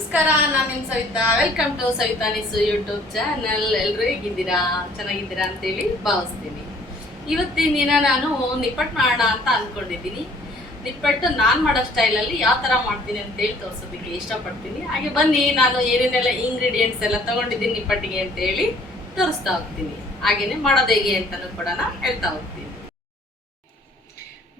ನಮಸ್ಕಾರ, ನಾನು ನಿಮ್ಮ Savitha. Welcome to Savitha Nisu YouTube channel ಎಲ್ಲರೂ ಹೇಗಿದ್ದೀರಾ? ಚೆನ್ನಾಗಿದ್ದೀರಾ ಅಂತೇಳಿ ಭಾವಿಸ್ತೀನಿ. ಇವತ್ತಿನ ದಿನ ನಾನು ನಿಪ್ಪಟ್ಟು ಮಾಡೋಣ ಅಂತ ಅಂದ್ಕೊಂಡಿದ್ದೀನಿ ನಿಪ್ಪಟ್ಟು ನಾನು ಮಾಡೋ ಸ್ಟೈಲಲ್ಲಿ ಯಾವ ಥರ ಮಾಡ್ತೀನಿ ಅಂತೇಳಿ ತೋರಿಸೋದಕ್ಕೆ ಇಷ್ಟಪಡ್ತೀನಿ. ಹಾಗೆ ಬನ್ನಿ, ನಾನು ಏನೇನೆಲ್ಲ ಇಂಗ್ರೀಡಿಯೆಂಟ್ಸ್ ಎಲ್ಲ ತೊಗೊಂಡಿದ್ದೀನಿ ನಿಪ್ಪಟ್ಟಿಗೆ ಅಂತೇಳಿ ತೋರಿಸ್ತಾ ಹೋಗ್ತೀನಿ. ಹಾಗೆಯೇ ಮಾಡೋದು ಹೇಗೆ ಅಂತಲೂ ಕೂಡ ಹೇಳ್ತಾ ಹೋಗ್ತೀನಿ.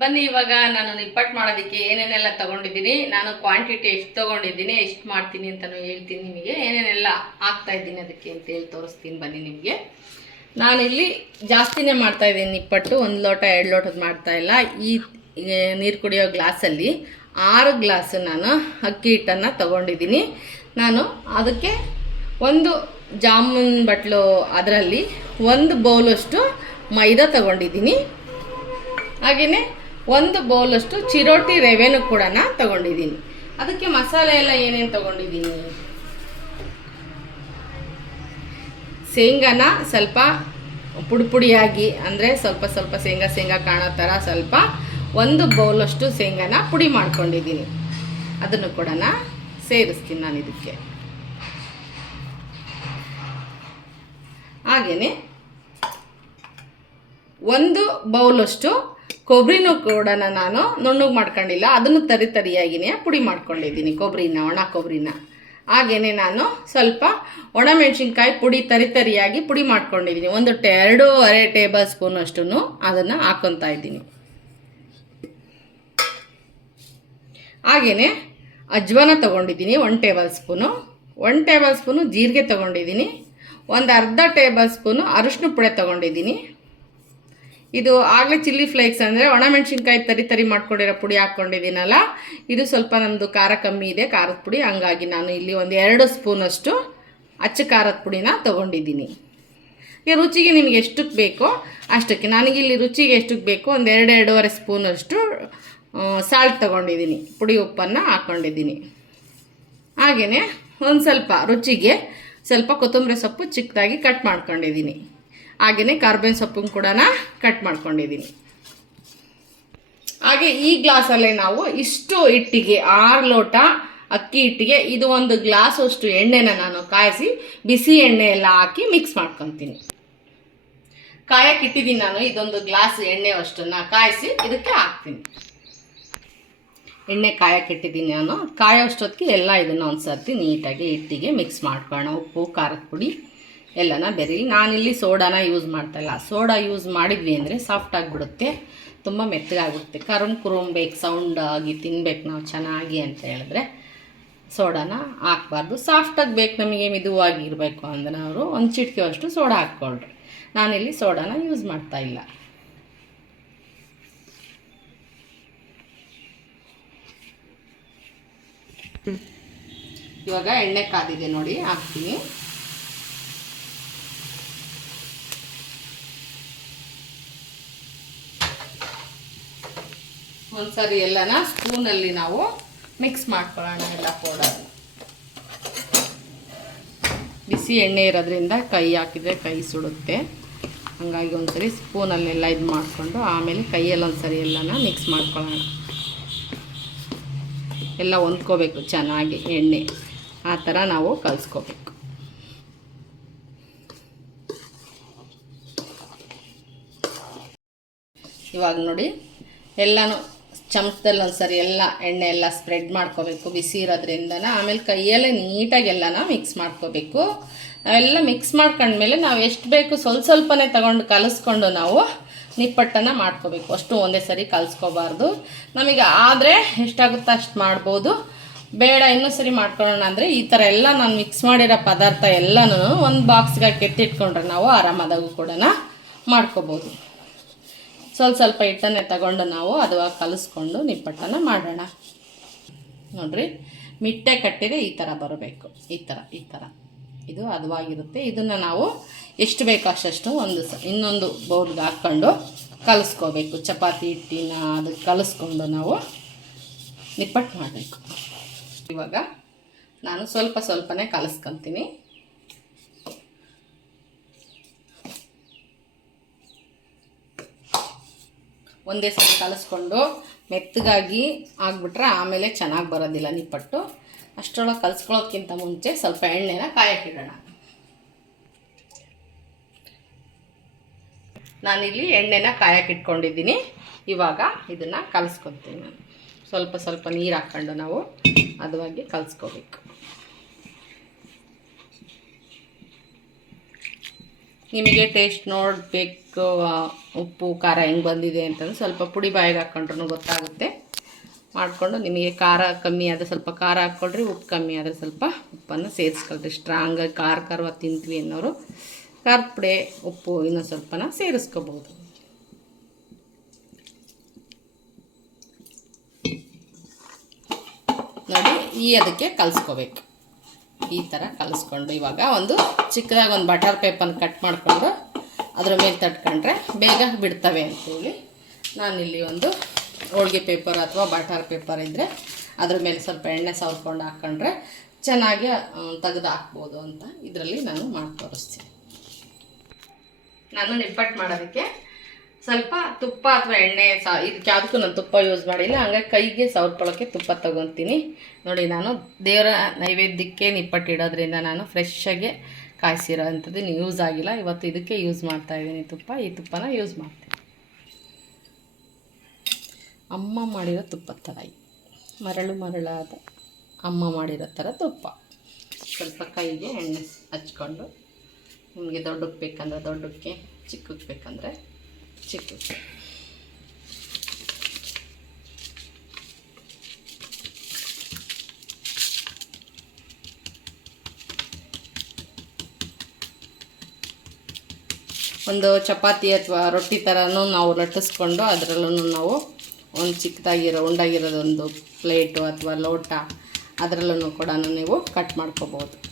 ಬನ್ನಿ, ಇವಾಗ ನಾನು ನಿಪ್ಪಟ್ಟು ಮಾಡೋದಕ್ಕೆ ಏನೇನೆಲ್ಲ ತಗೊಂಡಿದ್ದೀನಿ, ನಾನು ಕ್ವಾಂಟಿಟಿ ಎಷ್ಟು ತಗೊಂಡಿದ್ದೀನಿ, ಎಷ್ಟು ಮಾಡ್ತೀನಿ ಅಂತಲೂ ಹೇಳ್ತೀನಿ ನಿಮಗೆ. ಏನೇನೆಲ್ಲ ಹಾಕ್ತಾ ಇದ್ದೀನಿ ಅದಕ್ಕೆ ಅಂತ ಹೇಳಿ ತೋರಿಸ್ತೀನಿ ಬನ್ನಿ ನಿಮಗೆ. ನಾನಿಲ್ಲಿ ಜಾಸ್ತಿನೇ ಮಾಡ್ತಾ ಇದ್ದೀನಿ ನಿಪ್ಪಟ್ಟು, ಒಂದು ಲೋಟ, ಎರಡು ಲೋಟದ ಮಾಡ್ತಾ ಇಲ್ಲ. ಈ ನೀರು ಕುಡಿಯೋ ಗ್ಲಾಸಲ್ಲಿ ಆರು ಗ್ಲಾಸು ನಾನು ಅಕ್ಕಿ ಹಿಟ್ಟನ್ನು ತಗೊಂಡಿದ್ದೀನಿ. ನಾನು ಅದಕ್ಕೆ ಒಂದು ಜಾಮೂನ್ ಬಟ್ಲು ಅದರಲ್ಲಿ, ಒಂದು ಬೌಲಷ್ಟು ಮೈದಾ ತಗೊಂಡಿದ್ದೀನಿ. ಹಾಗೆಯೇ ಒಂದು ಬೌಲಷ್ಟು ಚಿರೋಟಿ ರವೆನೂ ಕೂಡ ತಗೊಂಡಿದ್ದೀನಿ. ಅದಕ್ಕೆ ಮಸಾಲೆ ಎಲ್ಲ ಏನೇನು ತಗೊಂಡಿದ್ದೀನಿ? ಶೇಂಗಾನ ಸ್ವಲ್ಪ ಪುಡಿ ಪುಡಿಯಾಗಿ, ಅಂದರೆ ಸ್ವಲ್ಪ ಸ್ವಲ್ಪ ಶೇಂಗಾ ಶೇಂಗಾ ಕಾಣೋ ಥರ ಸ್ವಲ್ಪ ಒಂದು ಬೌಲಷ್ಟು ಶೇಂಗಾನ ಪುಡಿ ಮಾಡ್ಕೊಂಡಿದ್ದೀನಿ. ಅದನ್ನು ಕೂಡ ಸೇರಿಸ್ತೀನಿ ನಾನು ಇದಕ್ಕೆ. ಹಾಗೆಯೇ ಒಂದು ಬೌಲಷ್ಟು ಕೊಬ್ಬರಿನೂ ಕೂಡ ನಾನು ನುಣ್ಣಗೆ ಮಾಡ್ಕೊಂಡಿಲ್ಲ. ಅದನ್ನು ತರಿ ತರಿಯಾಗಿನೇ ಪುಡಿ ಮಾಡ್ಕೊಂಡಿದ್ದೀನಿ ಕೊಬ್ಬರಿನ ಒಣ ಕೊಬ್ಬರಿನ ಹಾಗೆಯೇ ನಾನು ಸ್ವಲ್ಪ ಒಣಮೆಣ್ಸಿನ್ಕಾಯಿ ಪುಡಿ ತರಿ ತರಿಯಾಗಿ ಪುಡಿ ಮಾಡ್ಕೊಂಡಿದ್ದೀನಿ. ಒಂದು ಟೆ ಎರಡೂವರೆ ಟೇಬಲ್ ಸ್ಪೂನ್ ಅಷ್ಟು ಅದನ್ನು ಹಾಕ್ಕೊತಾ ಇದ್ದೀನಿ. ಹಾಗೆಯೇ ಅಜ್ವಾನ ತೊಗೊಂಡಿದ್ದೀನಿ one tablespoon. One tablespoon ಜೀರಿಗೆ ತೊಗೊಂಡಿದ್ದೀನಿ. ಒಂದು ಅರ್ಧ ಟೇಬಲ್ ಸ್ಪೂನು ಅರಿಶಿನ ಪುಡಿ ತೊಗೊಂಡಿದ್ದೀನಿ. ಇದು ಆಗಲೇ ಚಿಲ್ಲಿ ಫ್ಲೇಕ್ಸ್ ಅಂದರೆ ಒಣಮೆಣ್ಸಿನ್ಕಾಯಿ ತರಿ ತರಿ ಮಾಡ್ಕೊಂಡಿರೋ ಪುಡಿ ಹಾಕ್ಕೊಂಡಿದ್ದೀನಲ್ಲ. ಇದು ಸ್ವಲ್ಪ ನಮ್ಮದು ಖಾರ ಕಮ್ಮಿ ಇದೆ, ಖಾರದ ಪುಡಿ. ಹಂಗಾಗಿ ನಾನು ಇಲ್ಲಿ ಒಂದು ಎರಡು ಸ್ಪೂನಷ್ಟು ಅಚ್ಚ ಖಾರದ ಪುಡಿನ ತೊಗೊಂಡಿದ್ದೀನಿ. ಈ ರುಚಿಗೆ ನಿಮಗೆ ಎಷ್ಟಕ್ಕೆ ಬೇಕೋ ಅಷ್ಟಕ್ಕೆ. ನನಗಿಲ್ಲಿ ರುಚಿಗೆ ಎಷ್ಟಕ್ಕೆ ಬೇಕೋ ಒಂದು ಎರಡು ಎರಡೂವರೆ ಸ್ಪೂನಷ್ಟು ಸಾಲ್ಟ್ ತೊಗೊಂಡಿದ್ದೀನಿ. ಪುಡಿ ಉಪ್ಪನ್ನು ಹಾಕ್ಕೊಂಡಿದ್ದೀನಿ ಹಾಗೆಯೇ ಒಂದು ಸ್ವಲ್ಪ ರುಚಿಗೆ ಸ್ವಲ್ಪ ಕೊತ್ತಂಬರಿ ಸೊಪ್ಪು ಚಿಕ್ಕದಾಗಿ ಕಟ್ ಮಾಡ್ಕೊಂಡಿದ್ದೀನಿ. ಹಾಗೆಯೇ ಕಾರ್ಬೇನ್ ಸೊಪ್ಪನ್ನು ಕೂಡ ಕಟ್ ಮಾಡ್ಕೊಂಡಿದ್ದೀನಿ ಹಾಗೆ ಈ ಗ್ಲಾಸಲ್ಲೇ ನಾವು ಇಷ್ಟು ಹಿಟ್ಟಿಗೆ, ಆರು ಲೋಟ ಅಕ್ಕಿ ಹಿಟ್ಟಿಗೆ ಇದು ಒಂದು ಗ್ಲಾಸ್ ಅಷ್ಟು ಎಣ್ಣೆನ ನಾನು ಕಾಯಿಸಿ ಬಿಸಿ ಎಣ್ಣೆ ಎಲ್ಲ ಹಾಕಿ ಮಿಕ್ಸ್ ಮಾಡ್ಕೊತೀನಿ. ಕಾಯಕ್ಕೆ ಇಟ್ಟಿದ್ದೀನಿ ನಾನು, ಇದೊಂದು ಗ್ಲಾಸ್ ಎಣ್ಣೆ ಅಷ್ಟನ್ನು ಕಾಯಿಸಿ ಇದಕ್ಕೆ ಹಾಕ್ತೀನಿ. ಎಣ್ಣೆ ಕಾಯಕ್ಕೆ ಇಟ್ಟಿದ್ದೀನಿ ನಾನು ಕಾಯೋ ಅಷ್ಟೊತ್ತಿಗೆ ಎಲ್ಲ ಇದನ್ನು ಒಂದು ಸರ್ತಿ ನೀಟಾಗಿ ಹಿಟ್ಟಿಗೆ ಮಿಕ್ಸ್ ಮಾಡ್ಕೊಳ್ಳೋಣ. ಉಪ್ಪು, ಖಾರದ ಪುಡಿ. ಎಲ್ಲನ ಬೆರೀಲಿ. ನಾನಿಲ್ಲಿ ಸೋಡಾನ ಯೂಸ್ ಮಾಡ್ತಾಯಿಲ್ಲ. ಸೋಡಾ ಯೂಸ್ ಮಾಡಿದ್ವಿ ಅಂದರೆ ಸಾಫ್ಟ್ ಆಗಿಬಿಡುತ್ತೆ. ತುಂಬ ಮೆತ್ತಗಾಗುತ್ತೆ ಕರುಮ್ ಕುರುಮ್ ಬೇಕು ಸೌಂಡ್ ತಿನ್ಬೇಕು ನಾವು ಚೆನ್ನಾಗಿ ಅಂತ ಹೇಳಿದ್ರೆ ಸೋಡಾನ ಹಾಕ್ಬಾರ್ದು. ಸಾಫ್ಟಾಗಿ ಬೇಕು ನಮಗೆ, ಮಿದುವಾಗಿ ಇರಬೇಕು ಅಂದರೆ ಅವರು ಒಂದು ಚಿಟಿಕೆ ಅಷ್ಟು ಸೋಡಾ ಹಾಕ್ಕೊಳ್ರಿ. ನಾನಿಲ್ಲಿ ಸೋಡಾನ ಯೂಸ್ ಮಾಡ್ತಾ ಇಲ್ಲ ಇವಾಗ ಎಣ್ಣೆ ಕಾದಿದೆ ನೋಡಿ, ಹಾಕ್ತೀನಿ. ಒಂದ್ಸರಿ ಎಲ್ಲನ ಸ್ಪೂನಲ್ಲಿ ನಾವು ಮಿಕ್ಸ್ ಮಾಡ್ಕೊಳ್ಳೋಣ ಎಲ್ಲ ಪೌಡರ್ ಬಿಸಿ ಎಣ್ಣೆ ಇರೋದ್ರಿಂದ ಕೈ ಹಾಕಿದರೆ ಕೈ ಸುಡುತ್ತೆ. ಹಾಗಾಗಿ ಒಂದ್ಸರಿ ಸ್ಪೂನಲ್ಲೆಲ್ಲ ಇದು ಮಾಡಿಕೊಂಡು ಆಮೇಲೆ ಕೈಯಲ್ಲಿ ಒಂದ್ಸರಿ ಎಲ್ಲನ ಮಿಕ್ಸ್ ಮಾಡ್ಕೊಳ್ಳೋಣ. ಎಲ್ಲ ಹೊಂದ್ಕೋಬೇಕು ಚೆನ್ನಾಗಿ ಎಣ್ಣೆ. ಆ ಥರ ನಾವು ಕಲಿಸ್ಕೋಬೇಕು. ಇವಾಗ ನೋಡಿ, ಎಲ್ಲನೂ ಚಮಚದಲ್ಲಿ ಒಂದ್ಸರಿ ಎಲ್ಲ ಎಣ್ಣೆ ಎಲ್ಲ ಸ್ಪ್ರೆಡ್ ಮಾಡ್ಕೋಬೇಕು ಬಿಸಿ ಇರೋದ್ರಿಂದನ ಆಮೇಲೆ ಕೈಯಲ್ಲೇ ನೀಟಾಗೆಲ್ಲನ ಮಿಕ್ಸ್ ಮಾಡ್ಕೋಬೇಕು. ಎಲ್ಲ ಮಿಕ್ಸ್ ಮಾಡ್ಕೊಂಡ್ಮೇಲೆ ನಾವು ಎಷ್ಟು ಬೇಕು ಸ್ವಲ್ಪ ಸ್ವಲ್ಪನೇ ತಗೊಂಡು ಕಲಿಸ್ಕೊಂಡು ನಾವು ನಿಪ್ಪಟ್ಟನ್ನು ಮಾಡ್ಕೋಬೇಕು. ಅಷ್ಟು ಒಂದೇ ಸರಿ ಕಲಿಸ್ಕೋಬಾರ್ದು. ನಮಗೆ ಆದರೆ ಎಷ್ಟಾಗುತ್ತೋ ಅಷ್ಟು ಮಾಡ್ಬೋದು. ಬೇಡ ಇನ್ನೂ ಸರಿ ಮಾಡ್ಕೊಳ್ಳೋಣ ಅಂದರೆ ಈ ಥರ ಎಲ್ಲ ನಾನು ಮಿಕ್ಸ್ ಮಾಡಿರೋ ಪದಾರ್ಥ ಎಲ್ಲನೂ ಒಂದು ಬಾಕ್ಸ್ಗೆ ಕೆತ್ತಿಟ್ಕೊಂಡ್ರೆ ನಾವು ಆರಾಮಾದಾಗೂ ಕೂಡ ಮಾಡ್ಕೋಬೋದು. ಸ್ವಲ್ಪ ಸ್ವಲ್ಪ ಹಿಟ್ಟನ್ನೇ ತಗೊಂಡು ನಾವು ಅದು ಕಲಿಸ್ಕೊಂಡು ನಿಪ್ಪಟ್ಟನ್ನು ಮಾಡೋಣ. ನೋಡ್ರಿ, ಮಿಟ್ಟೆ ಕಟ್ಟಿದೆ ಈ ಥರ ಬರಬೇಕು. ಈ ಥರ ಈ ಥರ. ಇದು ಹದವಾಗಿರುತ್ತೆ ಇದನ್ನು ನಾವು ಎಷ್ಟು ಬೇಕೋ ಅಷ್ಟು ಒಂದು ಸ, ಇನ್ನೊಂದು ಬೌಲ್ಗೆ ಹಾಕ್ಕೊಂಡು ಕಲಿಸ್ಕೋಬೇಕು. ಚಪಾತಿ ಹಿಟ್ಟಿನ ಅದಕ್ಕೆ ಕಲಿಸ್ಕೊಂಡು ನಾವು ನಿಪ್ಪಟ್ಟು ಮಾಡಬೇಕು. ಇವಾಗ ನಾನು ಸ್ವಲ್ಪ ಸ್ವಲ್ಪನೇ ಕಲಿಸ್ಕೊತೀನಿ. ಒಂದೇ ಸಲ ಕಲಿಸ್ಕೊಂಡು ಮೆತ್ತಗಾಗಿ ಆಗಿಬಿಟ್ರೆ ಆಮೇಲೆ ಚೆನ್ನಾಗಿ ಬರೋದಿಲ್ಲ ನಿಪ್ಪಟ್ಟು. ಅಷ್ಟರೊಳಗೆ ಕಲಿಸ್ಕೊಳ್ಳೋಕ್ಕಿಂತ ಮುಂಚೆ ಸ್ವಲ್ಪ ಎಣ್ಣೆನ ಕಾಯಕ್ಕಿಡೋಣ ನಾನಿಲ್ಲಿ ಎಣ್ಣೆನ ಕಾಯಕ್ಕಿಟ್ಕೊಂಡಿದ್ದೀನಿ ಇವಾಗ ಇದನ್ನು ಕಲಿಸ್ಕೊತೀನಿ. ನಾನು ಸ್ವಲ್ಪ ಸ್ವಲ್ಪ ನೀರು ಹಾಕ್ಕೊಂಡು ನಾವು ಅದವಾಗಿ ಕಲಿಸ್ಕೋಬೇಕು. ನಿಮಗೆ ಟೇಸ್ಟ್ ನೋಡಬೇಕು ಉಪ್ಪು, ಖಾರ ಹೆಂಗೆ ಬಂದಿದೆ ಅಂತಂದು ಸ್ವಲ್ಪ ಪುಡಿ ಬಾಯಿಗೆ ಹಾಕ್ಕೊಂಡ್ರೂ ಗೊತ್ತಾಗುತ್ತೆ. ಮಾಡಿಕೊಂಡು ನಿಮಗೆ ಖಾರ ಕಮ್ಮಿ ಆದರೆ ಸ್ವಲ್ಪ ಖಾರ ಹಾಕ್ಕೊಳ್ರಿ, ಉಪ್ಪು ಕಮ್ಮಿ ಆದರೆ ಸ್ವಲ್ಪ ಉಪ್ಪನ್ನು ಸೇರಿಸ್ಕೊಳ್ರಿ. ಸ್ಟ್ರಾಂಗಾಗಿ ಖಾರ ಖಾರವಾಗಿ ತಿಂತೀವಿ ಅನ್ನೋರು, ಖಾರದ ಪುಡಿ, ಉಪ್ಪು ಇನ್ನೊಂದು ಸ್ವಲ್ಪನ ಸೇರಿಸ್ಕೋಬೋದು ನೋಡಿ, ಈ ಅದಕ್ಕೆ ಕಲಿಸ್ಕೋಬೇಕು. ಈ ಥರ ಕಲಿಸ್ಕೊಂಡು ಇವಾಗ ಒಂದು ಚಿಕ್ಕದಾಗಿ ಒಂದು ಬಟರ್ ಪೇಪರ್ನ ಕಟ್ ಮಾಡಿಕೊಂಡು ಅದ್ರ ಮೇಲೆ ತಟ್ಕೊಂಡ್ರೆ ಬೇಗ ಬಿಡ್ತವೆ ಅಂತೇಳಿ. ನಾನಿಲ್ಲಿ ಒಂದು ಹೋಳಿಗೆ ಪೇಪರ್ ಅಥವಾ ಬಟರ್ ಪೇಪರ್ ಇದ್ದರೆ ಅದ್ರ ಮೇಲೆ ಸ್ವಲ್ಪ ಎಣ್ಣೆ ಸವರ್ಕೊಂಡು ಹಾಕ್ಕೊಂಡ್ರೆ ಚೆನ್ನಾಗಿ ತೆಗೆದು ಹಾಕ್ಬೋದು ಅಂತ ಇದರಲ್ಲಿ ನಾನು ಮಾಡಿ ತೋರಿಸ್ತೀನಿ ನಾನು ನಿಪ್ಪಟ್ಟು ಮಾಡೋದಕ್ಕೆ ಸ್ವಲ್ಪ ತುಪ್ಪ ಅಥವಾ ಎಣ್ಣೆ ಸಾ ಇದಕ್ಕೆ ಯಾವುದಕ್ಕೂ ನಾನು ತುಪ್ಪ ಯೂಸ್ ಮಾಡಿಲ್ಲ. ಹಂಗಾಗಿ ಕೈಗೆ ಸವರ್ಕೊಳ್ಳೋಕ್ಕೆ ತುಪ್ಪ ತಗೊತೀನಿ. ನೋಡಿ, ನಾನು ದೇವರ ನೈವೇದ್ಯಕ್ಕೆ ನಿಪ್ಪಟ್ಟಿಡೋದ್ರಿಂದ ನಾನು ಫ್ರೆಶ್ಶಾಗೆ ಕಾಯಿಸಿರೋ ಅಂಥದ್ದು ಯೂಸ್ ಆಗಿಲ್ಲ. ಇವತ್ತು ಇದಕ್ಕೆ ಯೂಸ್ ಮಾಡ್ತಾ ಇದ್ದೀನಿ ತುಪ್ಪ. ಈ ತುಪ್ಪನ ಯೂಸ್ ಮಾಡ್ತೀನಿ. ಅಮ್ಮ ಮಾಡಿರೋ ತುಪ್ಪ ಥರ ಮರಳು ಮರಳಾದ ಅಮ್ಮ ಮಾಡಿರೋ ಥರ ತುಪ್ಪ. ಸ್ವಲ್ಪ ಕೈಗೆ ಎಣ್ಣೆ ಹಚ್ಕೊಂಡು ನಿಮಗೆ ದೊಡ್ಡಕ್ಕೆ ಬೇಕಂದ್ರೆ ದೊಡ್ಡಕ್ಕೆ ಚಿಕ್ಕಕ್ಕೆ ಬೇಕಂದರೆ ಚಿಕ್ಕಕ್ಕೆ ಒಂದು ಚಪಾತಿ ಅಥವಾ ರೊಟ್ಟಿ ಥರನೂ ನಾವು ಲಟ್ಟಿಸ್ಕೊಂಡು ಅದರಲ್ಲೂ ನಾವು ಒಂದು ಚಿಕ್ಕದಾಗಿರೋ ಉಂಡಾಗಿರೋದೊಂದು ಪ್ಲೇಟು ಅಥವಾ ಲೋಟ ಅದರಲ್ಲೂ ಕೂಡ ನೀವು ಕಟ್ ಮಾಡ್ಕೋಬೋದು.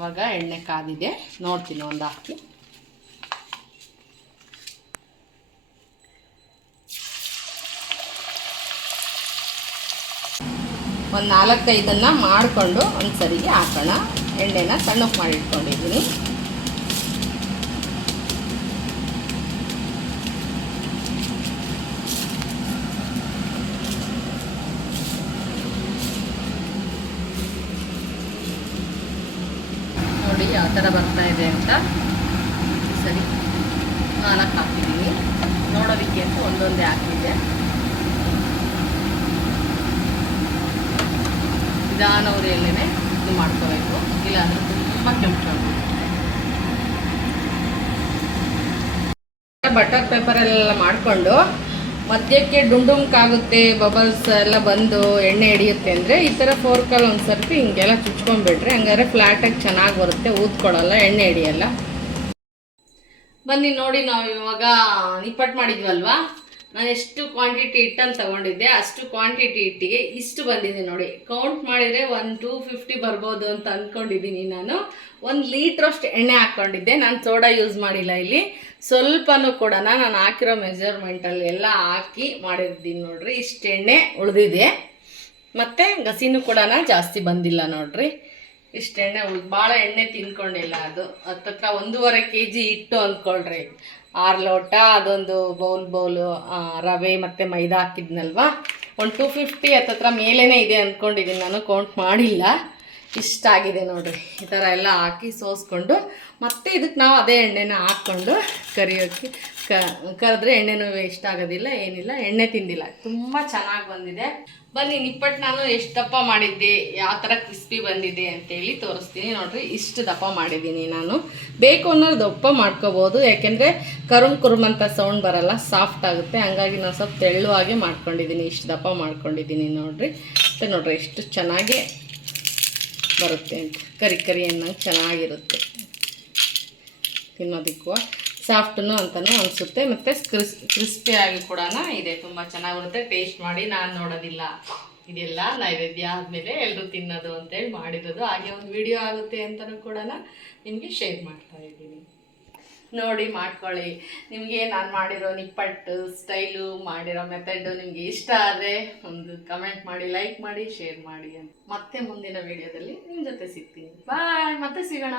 ಇವಾಗ ಎಣ್ಣೆ ಕಾದಿದೆ. ನೋಡ್ತೀನಿ, ಒಂದು ಹಾಕಿ. ಒಂದು ನಾಲ್ಕೈದನ್ನು ಮಾಡಿಕೊಂಡು ಒಂದು ಸರಿಗೆ ಹಾಕೋಣ. ಎಣ್ಣೆನ ಸಣ್ಣಕ್ಕೆ ಮಾಡಿ ಯಾವ ಥರ ಬರ್ತಾ ಇದೆ ಅಂತ ಸರಿ, ನಾಲ್ಕು ಹಾಕಿದ್ದೀನಿ. ನೋಡೋದಕ್ಕೆ ಅಂತ ಒಂದೊಂದೇ ಹಾಕಿದ್ದೆ. ನಿಧಾನ ಉರಿಯಲ್ಲೇ ಇದು ಮಾಡ್ಕೋಬೇಕು. ಇಲ್ಲಾಂದ್ರೆ ತುಂಬ ಕೆಂಪು ಬಟರ್ ಪೇಪರ್ ಎಲ್ಲ ಮಧ್ಯಕ್ಕೆ ಡುಂಡುಮ್ಕಾಗುತ್ತೆ ಬಬಲ್ಸ್ ಎಲ್ಲ ಬಂದು ಎಣ್ಣೆ ಹಿಡಿಯುತ್ತೆ ಅಂದರೆ ಈ ಥರ ಫೋರ್ಕಲ್ಲಿ ಒಂದು ಸರ್ತಿ ಹಿಂಗೆಲ್ಲ ಚುಚ್ಕೊಂಡ್ಬಿಟ್ರೆ ಹಂಗಾದ್ರೆ ಫ್ಲ್ಯಾಟಾಗಿ ಚೆನ್ನಾಗಿ ಬರುತ್ತೆ ಊದ್ಕೊಡಲ್ಲ ಎಣ್ಣೆ ಹಿಡಿಯಲ್ಲ. ಬನ್ನಿ ನೋಡಿ ನಾವು ಇವಾಗ ನಿಪ್ಪಟ್ಟು ಮಾಡಿದ್ವಲ್ವಾ? ನಾನು ಎಷ್ಟು ಕ್ವಾಂಟಿಟಿ ಹಿಟ್ಟನ್ನು ತಗೊಂಡಿದ್ದೆ, ಅಷ್ಟು ಕ್ವಾಂಟಿಟಿ ಹಿಟ್ಟಿಗೆ ಇಷ್ಟು ಬಂದಿದೆ ನೋಡಿ. ಕೌಂಟ್ ಮಾಡಿದರೆ ಒಂದು ಟೂ ಫಿಫ್ಟಿ ಬರ್ಬೋದು ಅಂತ ಅಂದ್ಕೊಂಡಿದ್ದೀನಿ ನಾನು. ಒಂದು ಲೀಟ್ರಷ್ಟು ಎಣ್ಣೆ ಹಾಕ್ಕೊಂಡಿದ್ದೆ. ನಾನು ಸೋಡಾ ಯೂಸ್ ಮಾಡಿಲ್ಲ ಇಲ್ಲಿ. ಸ್ವಲ್ಪನೂ ಕೂಡ ನಾನು ಹಾಕಿರೋ ಮೆಜರ್ಮೆಂಟಲ್ಲಿ ಎಲ್ಲ ಹಾಕಿ ಮಾಡಿದ್ದೀನಿ ನೋಡ್ರಿ. ಇಷ್ಟು ಎಣ್ಣೆ ಉಳಿದಿದೆ. ಮತ್ತು ಗಸಿನೂ ಕೂಡ ಜಾಸ್ತಿ ಬಂದಿಲ್ಲ ನೋಡ್ರಿ. ಇಷ್ಟು ಎಣ್ಣೆ ಭಾಳ ಎಣ್ಣೆ ತಿನ್ಕೊಂಡಿಲ್ಲ ಅದು. ಹತ್ತತ್ರ ಒಂದೂವರೆ ಕೆ ಜಿ ಹಿಟ್ಟು ಅಂದ್ಕೊಳ್ರಿ ಆರು ಲೋಟ ಅದೊಂದು ಬೌಲ್ ಬೌಲು ರವೆ ಮತ್ತು ಮೈದಾ ಹಾಕಿದ್ನಲ್ವಾ? ಒಂದು ಟೂ ಫಿಫ್ಟಿ ಹತ್ತತ್ರ ಮೇಲೇ ಇದೆ ಅಂದ್ಕೊಂಡಿದ್ದೀನಿ ನಾನು ಕೌಂಟ್ ಮಾಡಿಲ್ಲ. ಇಷ್ಟಾಗಿದೆ ನೋಡಿರಿ. ಈ ಥರ ಎಲ್ಲ ಹಾಕಿ ಸೋಸ್ಕೊಂಡು, ಮತ್ತೆ ಇದಕ್ಕೆ ನಾವು ಅದೇ ಎಣ್ಣೆನ ಹಾಕ್ಕೊಂಡು ಕರಿಯೋಕ್ಕೆ ಕರೆದ್ರೆ ಎಣ್ಣೆನೂ ಇಷ್ಟ ಆಗೋದಿಲ್ಲ, ಏನಿಲ್ಲ. ಎಣ್ಣೆ ತಿಂದಿಲ್ಲ. ತುಂಬ ಚೆನ್ನಾಗಿ ಬಂದಿದೆ. ಬನ್ನಿ ನಿಪ್ಪಟ್ಟು ನಾನು ಎಷ್ಟು ದಪ್ಪ ಮಾಡಿದ್ದೆ, ಯಾವ ಥರ ಕ್ರಿಸ್ಪಿ ಬಂದಿದೆ ಅಂತೇಳಿ ತೋರಿಸ್ತೀನಿ ನೋಡಿರಿ. ಇಷ್ಟು ದಪ್ಪ ಮಾಡಿದ್ದೀನಿ ನಾನು. ಬೇಕು ಅನ್ನೋರು ದಪ್ಪ ಮಾಡ್ಕೋಬೋದು, ಯಾಕೆಂದರೆ ಕರುಮ್ ಕುರುಮ್ ಅಂತ ಸೌಂಡ್ ಬರಲ್ಲ, ಸಾಫ್ಟ್ ಆಗುತ್ತೆ. ಹಂಗಾಗಿ ನಾನು ಸ್ವಲ್ಪ ತೆಳ್ಳುವಾಗೆ ಮಾಡ್ಕೊಂಡಿದ್ದೀನಿ. ಇಷ್ಟು ದಪ್ಪ ಮಾಡ್ಕೊಂಡಿದ್ದೀನಿ ನೋಡಿರಿ. ಮತ್ತು ನೋಡಿರಿ, ಎಷ್ಟು ಚೆನ್ನಾಗಿ ಬರುತ್ತೆ. ಅಂತ ಕರಿ ಕರಿ ಅನ್ನಂಗೆ ಚೆನ್ನಾಗಿರುತ್ತೆ. ತಿನ್ನೋದಕ್ಕೂ ಸಾಫ್ಟನು ಅಂತಲೂ ಅನಿಸುತ್ತೆ. ಮತ್ತು ಕ್ರಿಸ್ ಕ್ರಿಸ್ಪಿಯಾಗಿ ಕೂಡ ಇದೆ. ತುಂಬ ಚೆನ್ನಾಗಿರುತ್ತೆ. ಟೇಸ್ಟ್ ಮಾಡಿ ನಾನು ನೋಡೋದಿಲ್ಲ. ಇದೆಲ್ಲ ನೈವೇದ್ಯ ಆದಮೇಲೆ ಎಲ್ಲರೂ ತಿನ್ನೋದು ಅಂತೇಳಿ ಮಾಡಿರೋದು. ಹಾಗೆ ಒಂದು ವಿಡಿಯೋ ಆಗುತ್ತೆ ಅಂತಲೂ ಕೂಡ ನಿಮಗೆ ಶೇರ್ ಮಾಡ್ತಾ ಇದ್ದೀನಿ. ನೋಡಿ ಮಾಡ್ಕೊಳ್ಳಿ. ನಿಮಗೆ ನಾನು ಮಾಡಿರೋ ನಿಪ್ಪಟ್ಟು, ಸ್ಟೈಲು, ಮಾಡಿರೋ ಮೆಥಡು ನಿಮಗೆ ಇಷ್ಟ ಆದರೆ ಒಂದು ಕಮೆಂಟ್ ಮಾಡಿ, ಲೈಕ್ ಮಾಡಿ, ಶೇರ್ ಮಾಡಿ ಅಂತ. ಮತ್ತೆ ಮುಂದಿನ ವಿಡಿಯೋದಲ್ಲಿ ನಿಮ್ಮ ಜೊತೆ ಸಿಗ್ತೀನಿ. ಬಾಯ್, ಮತ್ತೆ ಸಿಗೋಣ.